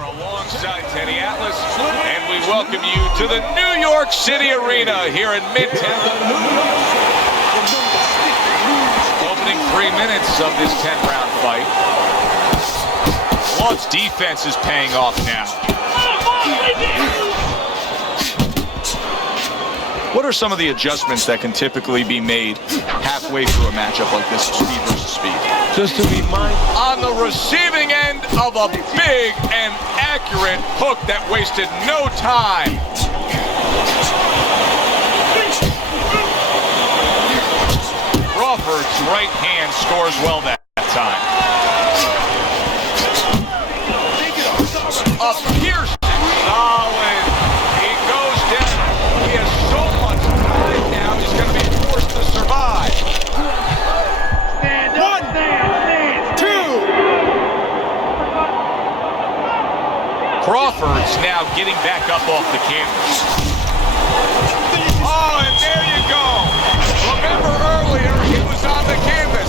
Alongside Teddy Atlas, and we welcome you to the New York City Arena here in Midtown. Opening 3 minutes of this 10-round fight. Law's defense is paying off now. What are some of the adjustments that can typically be made halfway through a matchup like this, speed versus speed? Just to be mindful. On the receiving end of a big and accurate hook that wasted no time. Crawford's right hand scores well that time. A piercing, solid. He goes down. He has so much time now, he's going to be forced to survive. Crawford's now getting back up off the canvas. Oh, and there you go. Remember earlier, he was on the canvas.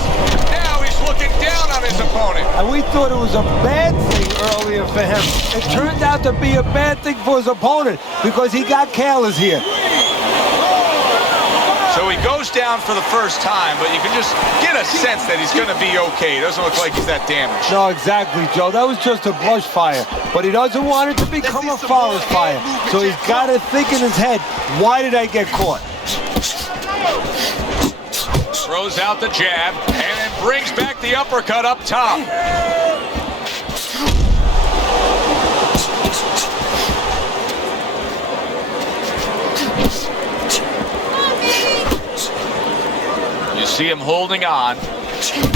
Now he's looking down on his opponent. And we thought it was a bad thing earlier for him. It turned out to be a bad thing for his opponent because he got careless here. So he goes down for the first time, but you can just get a sense that he's going to be okay. It doesn't look like he's that damaged. No, exactly, Joe. That was just a brush fire. But he doesn't want it to become a forest fire. So he's got to think in his head, why did I get caught? Throws out the jab and then brings back the uppercut up top. You see him holding on.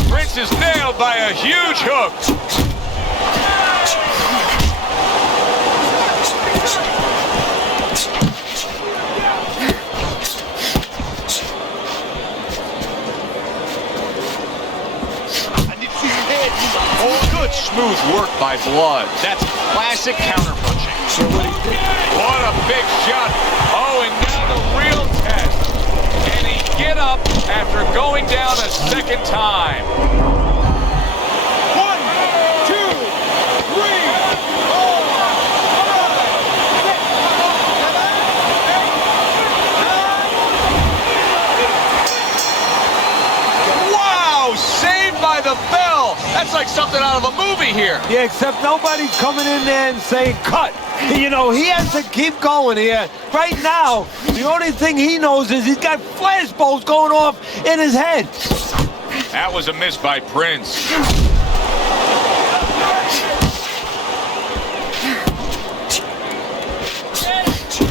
Prince is nailed by a huge hook. Oh, good smooth work by Blood. That's classic counterpunching. What a big shot. Oh, and now the real test. Can he get up after going down a second time? 1, 2, 3, 4, 5, 6, 7, 8, 9. Wow, saved by the bell. That's like something out of a movie here. Yeah, except nobody's coming in there and saying, cut. You know, he has to keep going here. Right now, the only thing he knows is he's got flashballs going off in his head. That was a miss by Prince.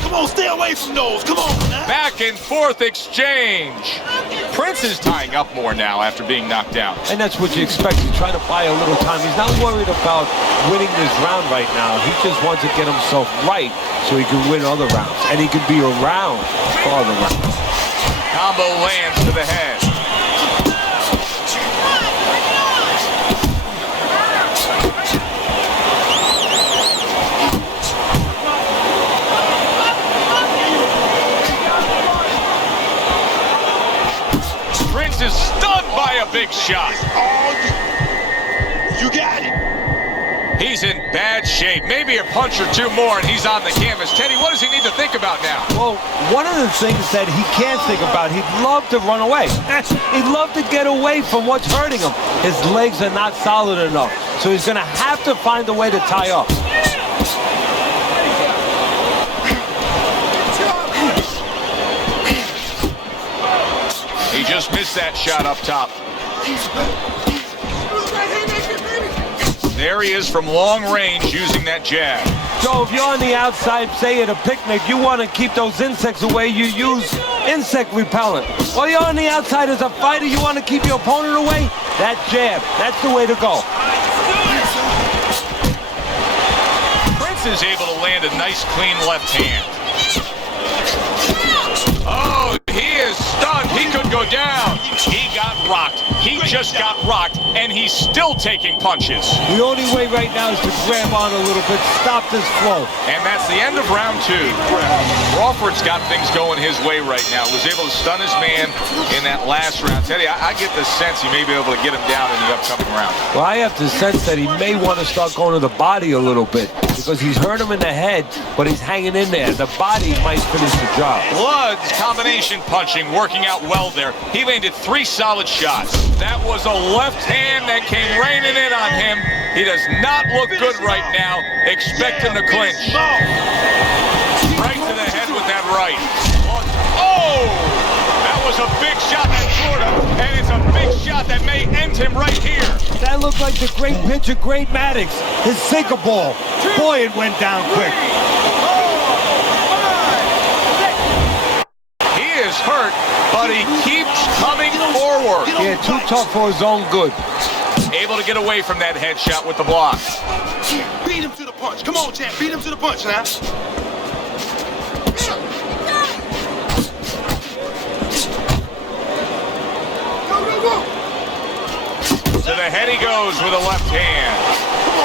Come on, stay away from those. Come on now. Back and forth exchange. Prince is tying up more now after being knocked out. And that's what you expect. He's trying to buy a little time. He's not worried about winning this round right now. He just wants to get himself right so he can win other rounds. And he can be around for other rounds. Combo lands to the head. Prince is stunned by a big shot. You got it. He's in bad shape. Maybe a punch or two more and he's on the canvas. Teddy, what does he need to think about now? Well, one of the things that he can't think about, he'd love to run away. He'd love to get away from what's hurting him. His legs are not solid enough. So he's going to have to find a way to tie up. He just missed that shot up top. There he is from long range using that jab. So if you're on the outside, say at a picnic, you want to keep those insects away, you use insect repellent. Or you're on the outside as a fighter, you want to keep your opponent away, that jab, that's the way to go. Prince is able to land a nice clean left hand. Oh, he is stunned. He could go down. He got rocked. He just got rocked, and he's still taking punches. The only way right now is to grab on a little bit, stop this flow. And that's the end of round 2. Crawford's got things going his way right now. Was able to stun his man in that last round. Teddy, I get the sense he may be able to get him down in the upcoming round. Well, I have the sense that he may want to start going to the body a little bit because he's hurt him in the head, but he's hanging in there. The body might finish the job. Blood's combination punching working out well there. He landed 3 solid shots. That was a left hand that came raining in on him. He does not look good right now. Expect him to clinch. Right to the head with that right. Oh! That was a big shot that Florida, and it's a big shot that may end him right here. That looked like the great pitcher, Great Maddox, his sinker ball. Boy, it went down quick. He is hurt, but he keeps coming forward. Yeah, too tough for his own good. Able to get away from that headshot with the block. Beat him to the punch. Come on, champ. Beat him to the punch now. To the head he goes with a left hand.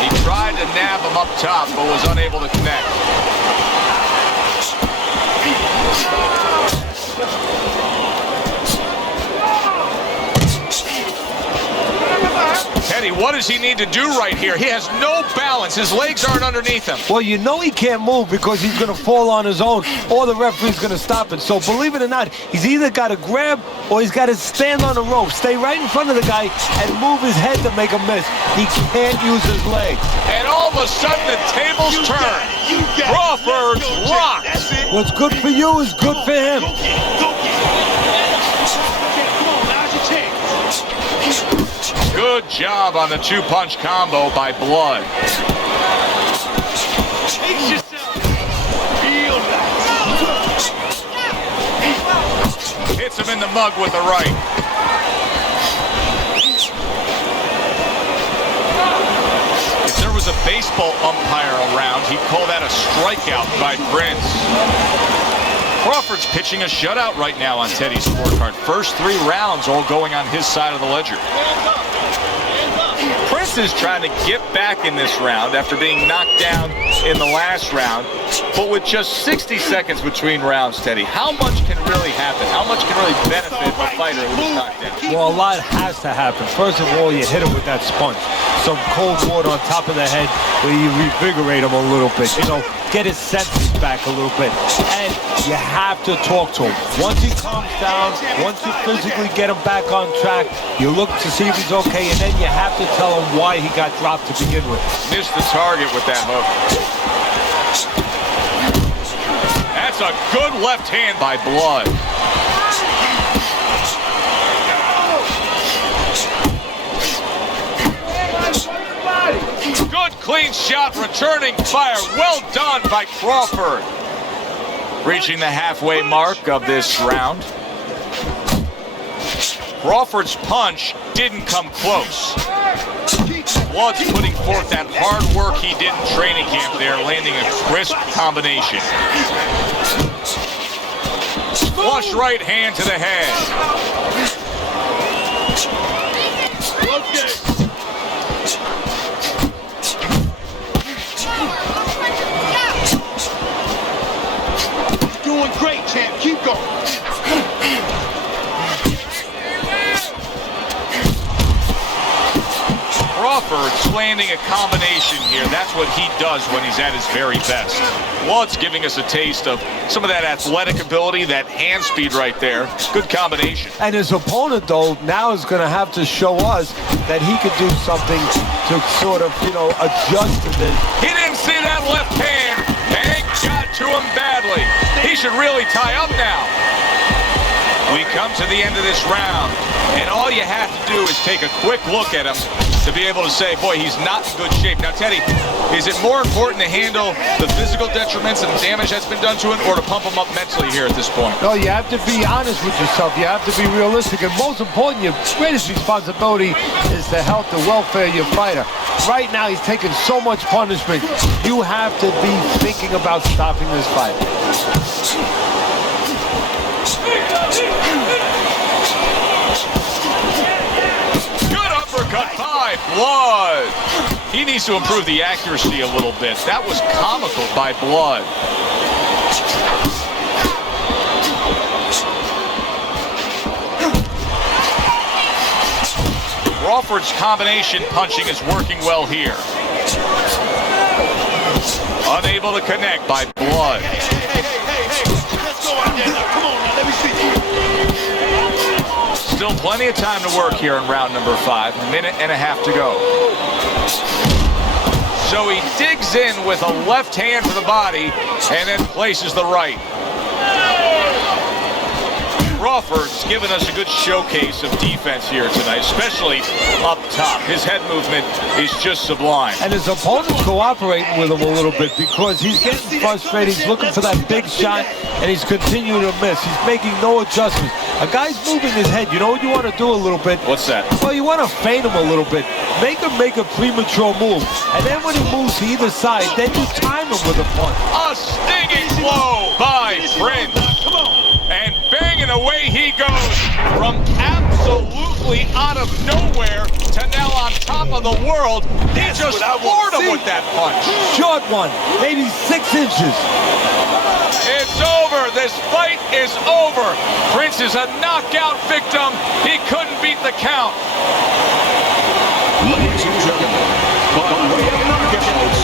He tried to nab him up top, but was unable to connect. Teddy, what does he need to do right here? He has no balance. His legs aren't underneath him. Well, you know he can't move because he's going to fall on his own or the referee's going to stop it. So believe it or not, he's either got to grab or he's got to stand on the rope, stay right in front of the guy and move his head to make a miss. He can't use his legs. And all of a sudden, the tables turn. Crawford's rocked. What's good for you is good for him. Good job on the 2-punch combo by Blood. Hits him in the mug with the right. If there was a baseball umpire around, he'd call that a strikeout by Prince. Crawford's pitching a shutout right now on Teddy's scorecard. First 3 rounds all going on his side of the ledger. Prince is trying to get back in this round after being knocked down in the last round. But with just 60 seconds between rounds, Teddy, how much can really happen? How much can really benefit a fighter who's knocked down? Well, a lot has to happen. First of all, you hit him with that sponge. Some cold water on top of the head where you revigorate him a little bit. You know, get his senses back a little bit. And you have to talk to him. Once he calms down, once you physically get him back on track, you look to see if he's okay, and then you have to tell him why he got dropped to begin with. Missed the target with that hook. That's a good left hand by Blood. Good clean shot, returning fire. Well done by Crawford. Reaching the halfway mark of this round. Crawford's punch didn't come close. Blood's putting forth that hard work he did in training camp there, landing a crisp combination. Flush right hand to the head. Doing great, champ. Keep going. Crawford's landing a combination here. That's what he does when he's at his very best. Blood's giving us a taste of some of that athletic ability, that hand speed right there. Good combination. And his opponent, though, now is going to have to show us that he could do something to sort of, you know, adjust to this. He didn't see that left hand, and it got to him badly. He should really tie up now. We come to the end of this round, and all you have to do is take a quick look at him to be able to say, boy, he's not in good shape. Now, Teddy, is it more important to handle the physical detriments and damage that's been done to him, or to pump him up mentally here at this point? No, you have to be honest with yourself. You have to be realistic. And most important, your greatest responsibility is the health and welfare of your fighter. Right now, he's taking so much punishment. You have to be thinking about stopping this fight. by Blood. He needs to improve the accuracy a little bit. That was comical by Blood. Crawford's combination punching is working well here. Unable to connect by Blood. Hey, let's go out there now. Come on now, let me see you. Still plenty of time to work here in round number 5. A minute and a half to go. So he digs in with a left hand to the body and then places the right. Crawford's given us a good showcase of defense here tonight, especially up top. His head movement is just sublime. And his opponent's cooperating with him a little bit because he's getting frustrated. He's looking for that big shot, and he's continuing to miss. He's making no adjustments. A guy's moving his head. You know what you want to do a little bit? What's that? Well, you want to feint him a little bit. Make him make a premature move. And then when he moves to either side, then you time him with a punch. A stinging blow by Prince. Come on. And banging away he goes from absolutely out of nowhere to now on top of the world. He just floored him with that punch. Short one, maybe 6 inches. It's over. This fight is over. Prince is a knockout victim. He couldn't beat the count. Ladies and gentlemen, by way of knockout,